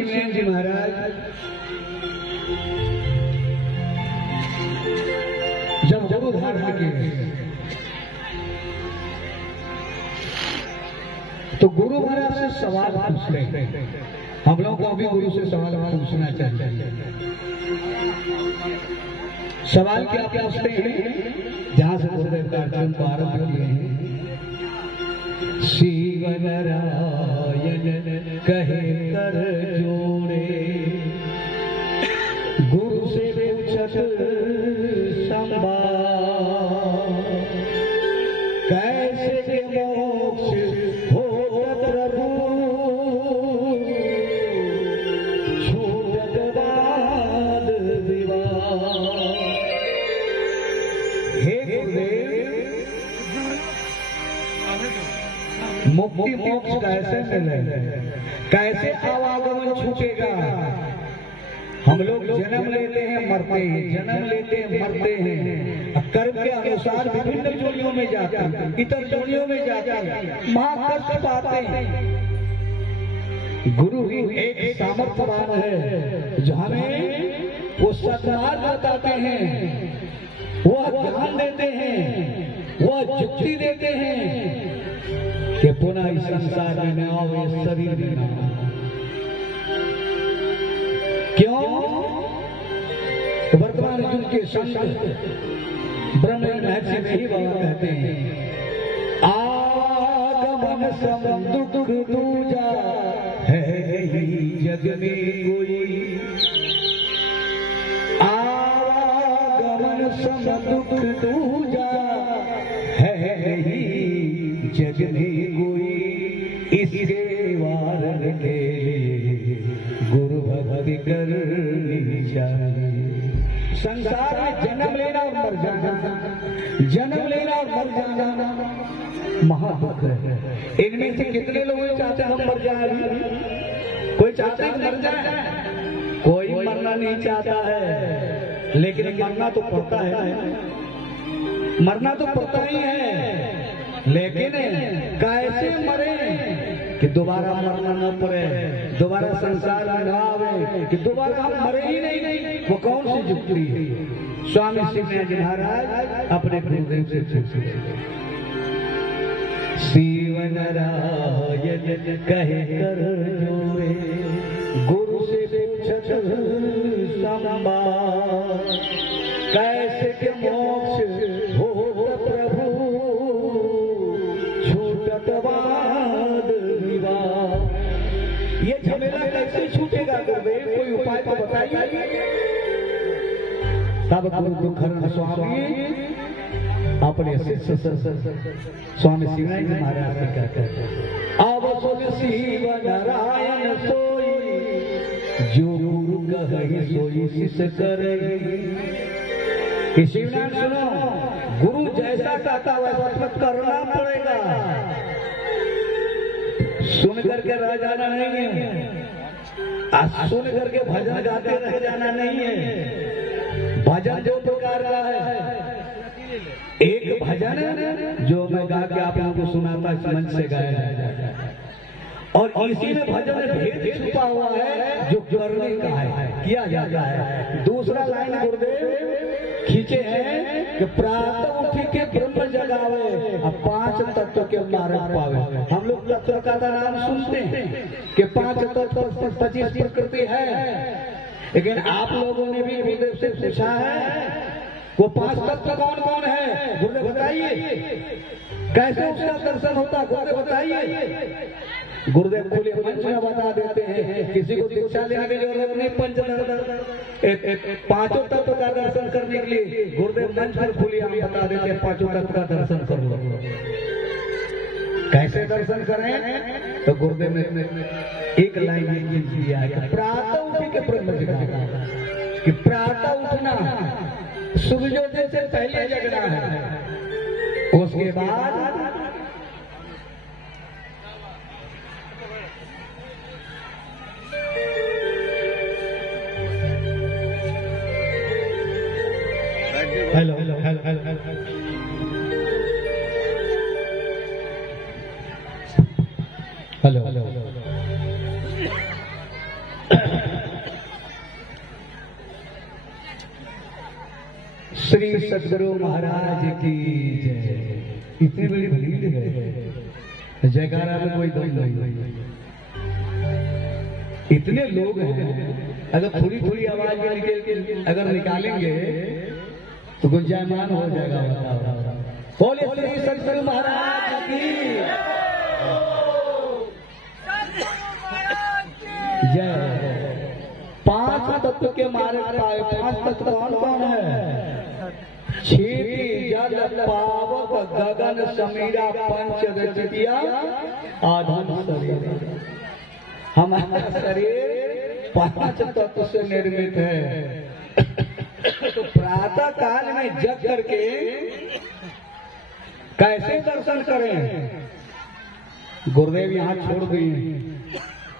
जी महाराज जब गुरु धारण किए तो गुरु महाराज से सवाल पूछते हैं। हम लोग को भी गुरु से सवाल पूछना चाहिए। सवाल क्या पूछते हैं जहां से गुरुदेव का अर्चन को आरंभ किए हैं। शिव नारायण कहे कर जोड़े गुरु से पूछत संवाद कैसे के मोक्ष हो प्रभु छूटत वाद विवाद। हे गुरुदेव मुक्ति मोक्ष कैसे मिले, कैसे आवागमन छूटेगा। हम लोग जन्म लेते हैं मरते हैं, जन्म लेते हैं मरते हैं, कर्म के अनुसार विभिन्न जोड़ियों में जाते हैं, इतर जोड़ियों में जाते हैं, महाकष्ट पाते हैं। गुरु ही एक सामर्थ्यवान है जो हमें वो सद्मार्ग बताते हैं, वह ज्ञान देते हैं, वह युक्ति देते हैं कि पुनः इस संसार में न आओ, इस शरीर में न आओ। क्यों? तो वर्तमान युग के संत ब्रह्म महर्षि में ही बाबा कहते हैं आगमन सम दुख दूजा है ही जग में कोई। आगमन सम दुख दूजा है ही जग में कोई। इसके वारण के गुरु भक्ति करनी चाहिए। संसार में जन्म लेना और मर जाना, जन्म लेना और मर जाना महादुख है। इनमें से कितने लोग चाहते हैं हम मर जाए? कोई चाहता है मर जाए? कोई मरना नहीं चाहता है, लेकिन मरना तो पड़ता है, मरना तो पड़ता ही है। लेकिन कैसे मरे कि दोबारा मरना न पड़े, दोबारा संसार में न आवे, कि दोबारा हम मरे ही नहीं। वो कौन सी युक्ति है? स्वामी शिवनाथ जी महाराज अपने गुरुदेव से पूछे। शिव नारायण कहे कर जोड़े गुरु से पूछत संवाद कैसे के मोक्ष हो प्रभु छूटत वाद विवाद। ये झमेला कैसे छूटेगा गुरुदेव? कोई उपाय तो बताइए। तब गुरु दुखहरण स्वामी अपने शिष्य स्वामी शिवनाथ जी महाराज से कहते हैं अब सुन शिव नारायण सोई जो गुरु कहे सोई शिष्य करे। शिवनाथ सुनो, गुरु जैसा कहता वैसा करना पड़ेगा। सुन करके रह जाना नहीं है, सुन करके भजन गाते रह जाना नहीं है। भजन दो प्रकार का है। एक भजन जो मैं गा के आप लोगों को सुनाता मंच से गाया जाता है, और इसी में भजन में भेद छुपा हुआ है जो करने का है, किया जाता है। दूसरा लाइन गुरुदेव खींचे हैं कि प्रातः उठी के ब्रह्म जगावे अब 5 तत्व के मार्ग पावे। हम लोग तत्व का नाम सुनते हैं कि 5 तत्व 25 प्रकृति है, लेकिन आप लोगों ने भी गुरुदेव से पूछा है वो 5 तत्व कौन कौन है? गुरुदेव बताइए। कैसे उसका दर्शन होता? गुरुदेव बताइए। गुरुदेव खुले मंच में बता देते हैं, किसी को दीक्षा लेने की जरूरत नहीं। 5 तत्व का दर्शन करने के लिए गुरुदेव मंच पर खुले हम बता देते हैं 5 तत्व का दर्शन करो। कैसे दर्शन करें? तो गुरुदेव ने एक लाइन लिख दिया है कि प्रातः उठ के ब्रह्म जगाना, कि प्रातः उठना सूर्योदय से पहले जगना है। उसके बाद hello hello hello hello hello hello Shri Sadguru Maharaj की जय। इतनी बड़ी भीड़ है, जयकारा में कोई दम नहीं। इतने लोग हैं, अगर थोड़ी थोड़ी आवाज में निकल अगर निकालेंगे तो गुंजायमान हो जाएगा। बोले श्री सद्गुरु महाराज की जय। पांच तत्व के मार्ग पाए। पांच तत्व कौन कौन है? क्षिति जल पावक गगन समीरा पंच रचिया आधम शरीर। हमारा शरीर पांच तत्व से निर्मित है। तो प्रातः काल में जग करके कैसे दर्शन करें? गुरुदेव यहाँ छोड़ दिए,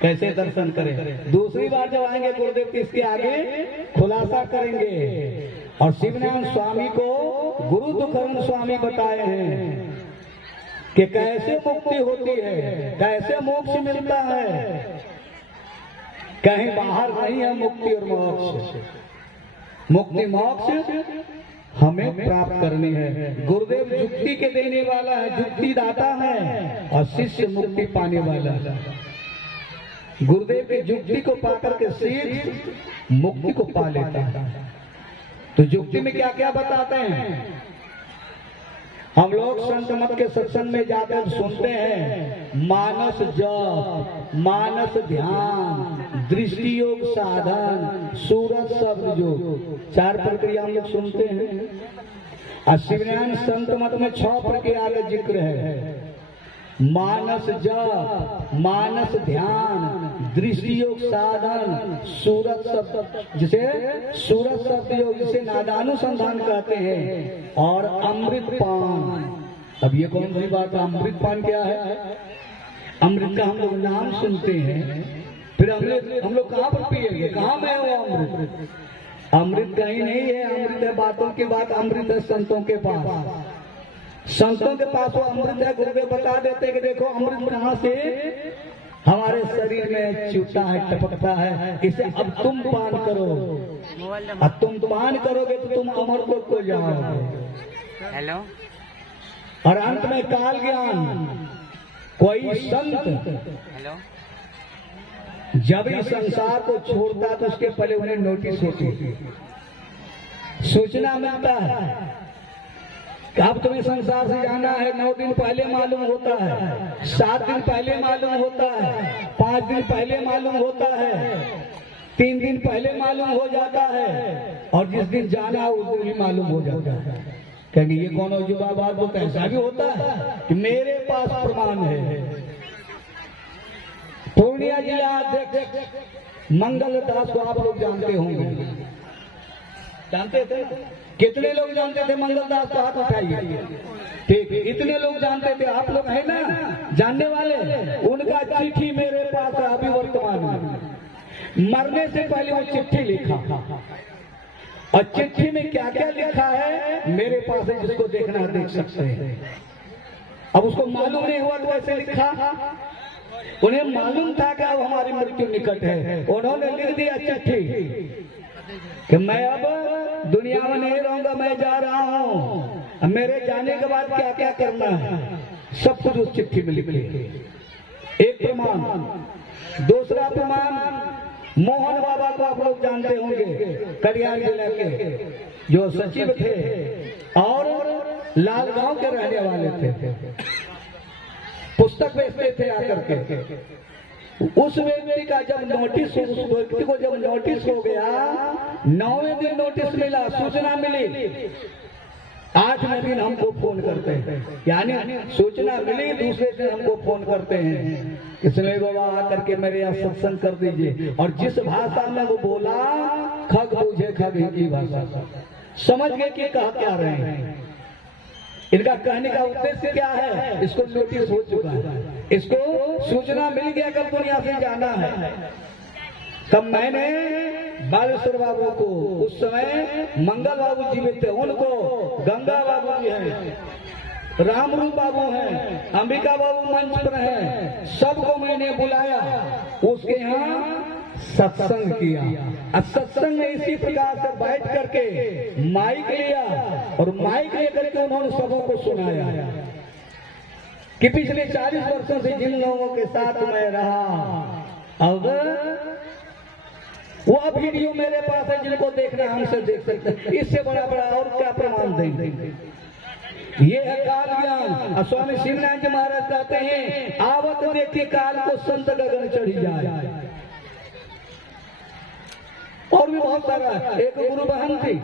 कैसे दर्शन करें? दूसरी बार जब आएंगे गुरुदेव इसके आगे खुलासा करेंगे। और शिवनारायण स्वामी को गुरु दुखरन स्वामी बताए हैं कि कैसे मुक्ति होती है, कैसे मोक्ष मिलता है। कहीं बाहर नहीं है मुक्ति और मोक्ष। मुक्ति मोक्ष हमें प्राप्त करनी है। गुरुदेव जुक्ति के देने वाला है, जुक्ति दाता है, और शिष्य मुक्ति पाने वाला है। गुरुदेव की जुक्ति को पाकर के शिष्य मुक्ति को पा लेता है। तो जुक्ति में क्या क्या बताते हैं? हम लोग संत मत के सत्संग में जाकर सुनते हैं मानस जप, मानस ध्यान, दृष्टि योग साधन, सूरत शब्द योग, 4 प्रक्रिया हम लोग सुनते हैं। और शिवनारायण संत मत में 6 प्रक्रिया का जिक्र है। मानस जप, मानस ध्यान, दृष्टि योग साधन, सूरत शब्द, जिसे सूरत शब्द योग, जिसे नादानुसंधान कहते हैं, और अमृत पान। अब ये कौन सी बात है? अमृत पान क्या है? अमृत का हम लोग नाम सुनते हैं, फिर अमृत हम लोग कहाँ पर पिएंगे? कहाँ में है वो अमृत? अमृत कहीं नहीं है। अमृत है बातों की बात, अमृत है संतों के पास। संतों के पास वो अमृत है। गुरुदेव बता देते कि देखो अमृत कहाँ से हमारे शरीर में चूटा है, टपकता है, इसे अब तुम पान करो। अब तुम पान करोगे तो तुम अमर को जाओगे। हेलो। और अंत में काल ज्ञान। कोई संत हेलो जब इस संसार को छोड़ता तो उसके पहले उन्हें नोटिस होती, सूचना मिलता है कि अब तुम्हें संसार से जाना है। 9 दिन पहले मालूम होता है, 7 दिन पहले मालूम होता है, 5 दिन पहले मालूम होता है, 3 दिन पहले मालूम हो जाता है, और जिस दिन जाना है उस दिन ही मालूम हो जाता है। कहेंगे ये कौन अजूबा बात? वो ऐसा भी होता है कि मेरे पास प्रमाण है। पूर्णिया जिला अध्यक्ष मंगल दास को आप लोग जानते होंगे, जानते थे? कितने लोग जानते थे मंगल दास को? हाथ उठाइए। ठीक, इतने लोग जानते थे। आप लोग है ना जानने वाले? उनका चिट्ठी मेरे पास है अभी वर्तमान में। मरने से पहले वो चिट्ठी लिखा, और चिट्ठी में क्या क्या लिखा है मेरे पास है, जिसको देखना है देख सकते हैं। अब उसको मालूम नहीं हुआ तो ऐसे लिखा। उन्हें मालूम था कि अब हमारी मृत्यु निकट है। उन्होंने लिख दिया चिट्ठी कि मैं अब दुनिया में नहीं रहूंगा, मैं जा रहा हूँ। मेरे जाने के बाद क्या क्या करना है सब कुछ उस चिट्ठी में लिख लिया। एक प्रमाण। दूसरा प्रमाण, मोहन बाबा को आप लोग जानते होंगे, कटिहार जिले के जो सचिव थे और लालगांव के रहने वाले थे। पुस्तक बेचते थे आकर के। उस व्यक्ति का जब नोटिस, उस व्यक्ति को जब नोटिस हो गया, 9वें दिन नोटिस मिला, सूचना मिली, 8वें दिन हमको फोन करते हैं। यानी सूचना मिली, दूसरे दिन हमको फोन करते हैं, इसलिए बाबा आकर के मेरे यहाँ सत्संग कर दीजिए। और जिस भाषा में वो बोला, खग बूझे खग ही की भाषा, समझ गए कि कहा क्या रहे हैं। इनका कहने का उद्देश्य क्या है? इसको नोटिस हो चुका है, इसको सूचना मिल गया कब दुनिया से जाना है। तब मैंने बालेश्वर बाबू को, उस समय मंगल बाबू जीवित थे, उनको, गंगा बाबू जी हैं, रामरूप बाबू हैं, अंबिका बाबू मंच पर हैं, सबको मैंने बुलाया। उसके यहाँ सत्संग किया। अब सत्संग में इसी प्रकार से बैठ करके माइक लिया और माइक लेकर के उन्होंने सबों को सुनाया कि पिछले 40 वर्षों से जिन लोगों के साथ मैं रहा, अब वह वीडियो मेरे पास है, जिनको देखना हमसे देख सकते, इससे बड़ा और क्या प्रमाण देंगे। ये है काल ज्ञान। स्वामी शिवनारायण जी महाराज कहते हैं, आवत देखी काल को संत गगन चढ़ी जाए। और भी बहुत सारा। एक गुरु बहन थी,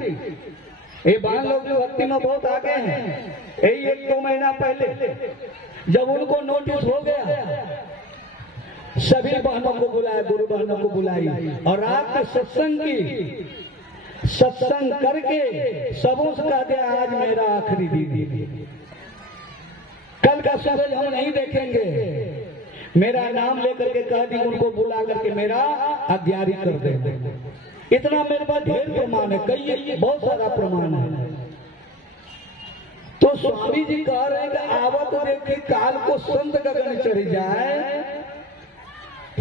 ये बहन लोग जो भक्ति में बहुत आगे हैं, यही 1-2 महीना पहले जब उनको नोटिस हो गया, सभी बहनों को बुलाया, गुरु बहनों को बुलाई और रात में सत्संग की, सत्संग करके सबों से कह दिया आज मेरा आखिरी दिन है, कल का सूरज हम नहीं देखेंगे। मेरा नाम लेकर के कह दी, उनको बुला करके मेरा अध्यारी कर दे। इतना मेरे पास ढेर प्रमाण है, कई बहुत सारा प्रमाण है। तो स्वामी जी कह रहे हैं कि आवत देखी काल को संत गगन चढ़ जाए।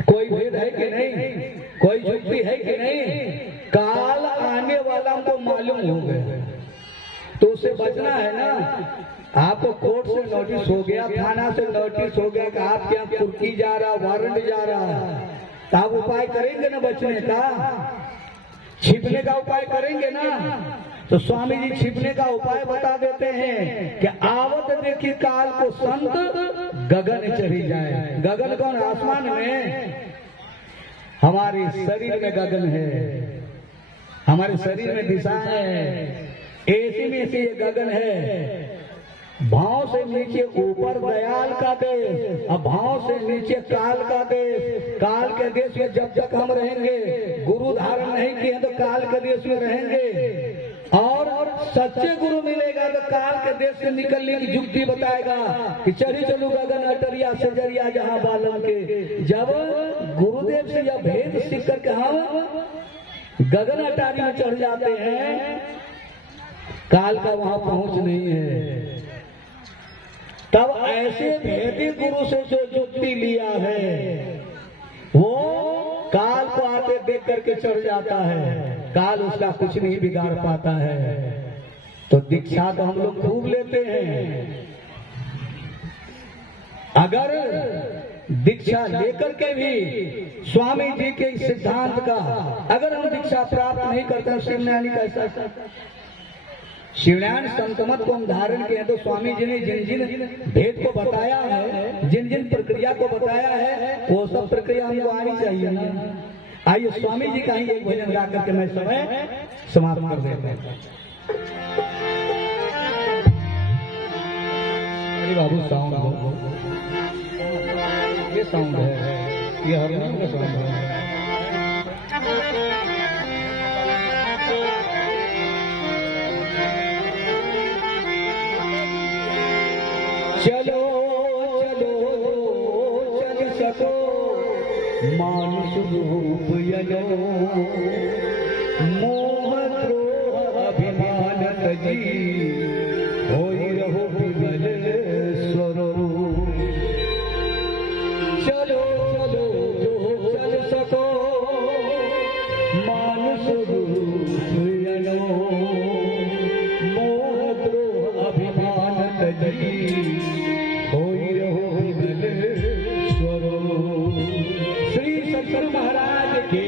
कोई भेद है कि नहीं, कोई युक्ति है कि नहीं? काल आने वाला हमको मालूम हो गया, तो उससे बचना है ना। आपको कोर्ट से नोटिस हो गया, थाना से नोटिस हो गया कि आपके यहाँ कुर्की जा रहा, वारंट जा रहा है, तो आप उपाय करेंगे ना बचने का, छिपने का उपाय करेंगे ना। तो स्वामी जी छिपने का उपाय बता देते हैं कि आवत देखी काल को संत गगन चढ़ी जाए। गगन कौन? आसमान में। हमारे शरीर में गगन है, हमारे शरीर में दिशा है, ऐसी में से ये गगन है। भाव से नीचे ऊपर दयाल का देश, अब भाव से नीचे काल का देश। काल के देश में जब तक हम रहेंगे, गुरु धारण नहीं किए तो काल के देश में रहेंगे। और सच्चे गुरु मिलेगा तो काल के देश से निकलने की युक्ति बताएगा कि चढ़ी चलू गगन अटरिया सजरिया जहां बालन के। जब गुरुदेव से यह भेद सीख करके हम गगन अटारी में चढ़ जाते हैं, काल का वहां पहुंच नहीं है। तब ऐसे भेदी गुरु से जो युक्ति लिया है, वो काल को आते देख करके चढ़ जाता है, काल उसका कुछ नहीं बिगाड़ पाता है। तो दीक्षा तो हम लोग खूब लेते हैं। अगर दीक्षा लेकर के भी स्वामी जी के इस सिद्धांत का अगर हम दीक्षा प्राप्त नहीं करते हैं, शिवनारायण कैसा? शिवनारायण संतमत को हम धारण किए तो स्वामी जी ने जिन जिन भेद को बताया है, जिन जिन प्रक्रिया को बताया है, वो सब प्रक्रिया हमको आनी चाहिए। आइए स्वामी जी का ही एक भजन गा करके मैं समय समाप्त कर देता हूँ। बाबू साउंड ये साउंड है, ये हारमोनियम का साउंड है। चलो चलो चल सको मानुष रूप यनो, मोह द्रोह अभिमान तजी, होई रहो विमल स्वरूप। चलो चलो जो चल सको मानुष रूप यनो, मोह द्रोह अभिमान तजी, महाराज के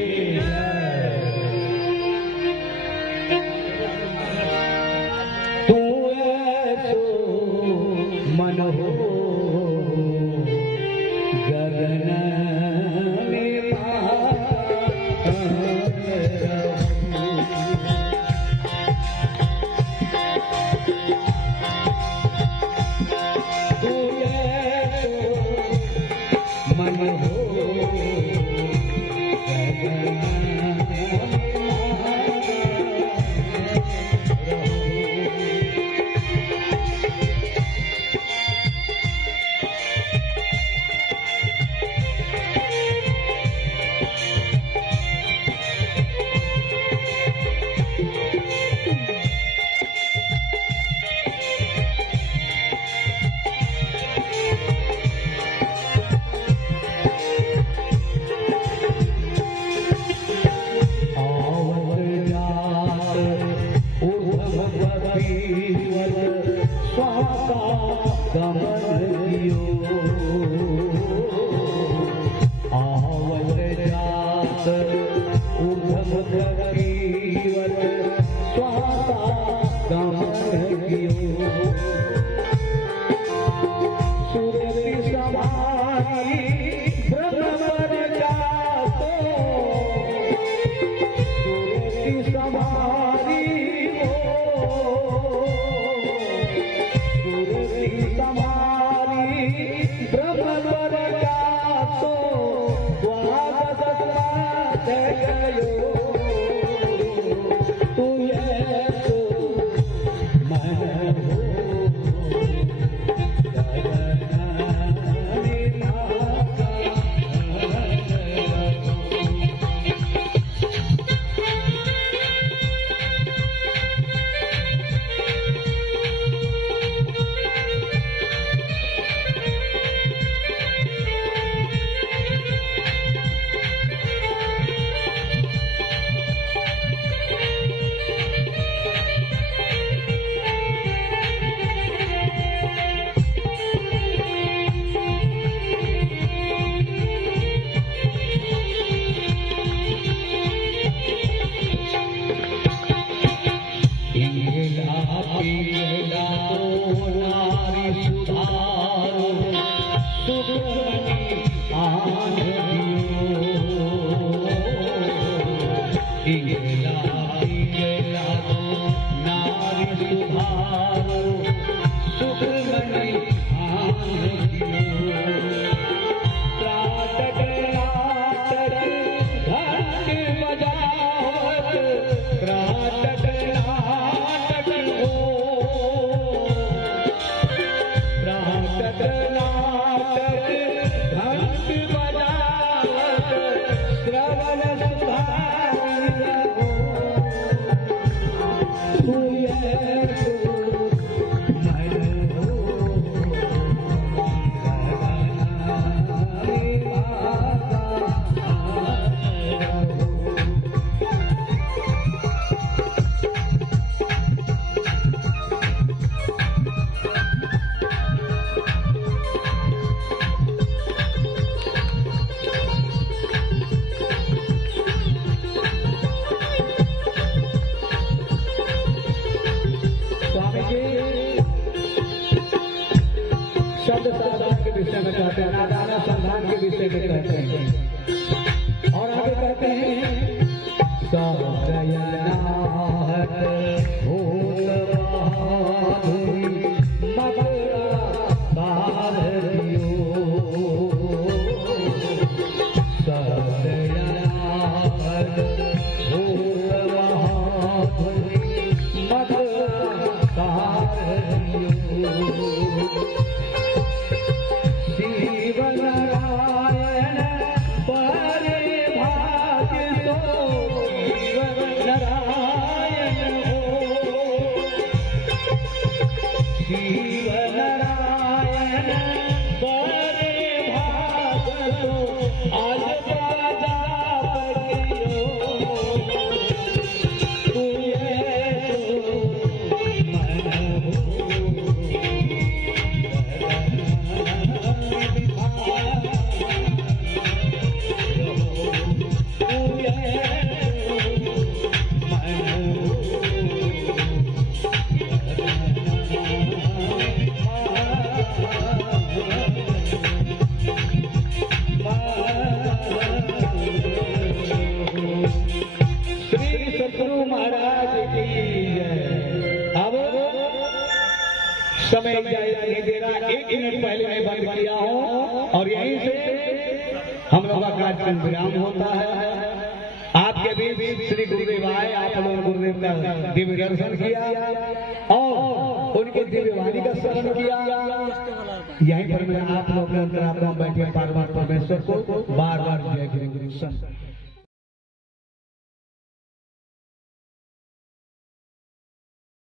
गयो तू ये तो मन हो शब्द साधना के विषय में कहते हैं, नादान संधान के विषय में कहते हैं। और आगे कहते हैं समय नहीं दे रहा, 1 मिनट पहले मैं बंद किया हूँ और यहीं से हम लोग का कार्यक्रम विराम होता है। आपके बीच श्री गुरुदेव आए, आप लोगों गुरुदेव का दिव्य दर्शन किया और उनके दिव्य वाणी का श्रवण किया। यहीं पर मैं आप लोग के अंतरात्मा बैठे पार्वती परमेश्वर को बार बार जय गुरु।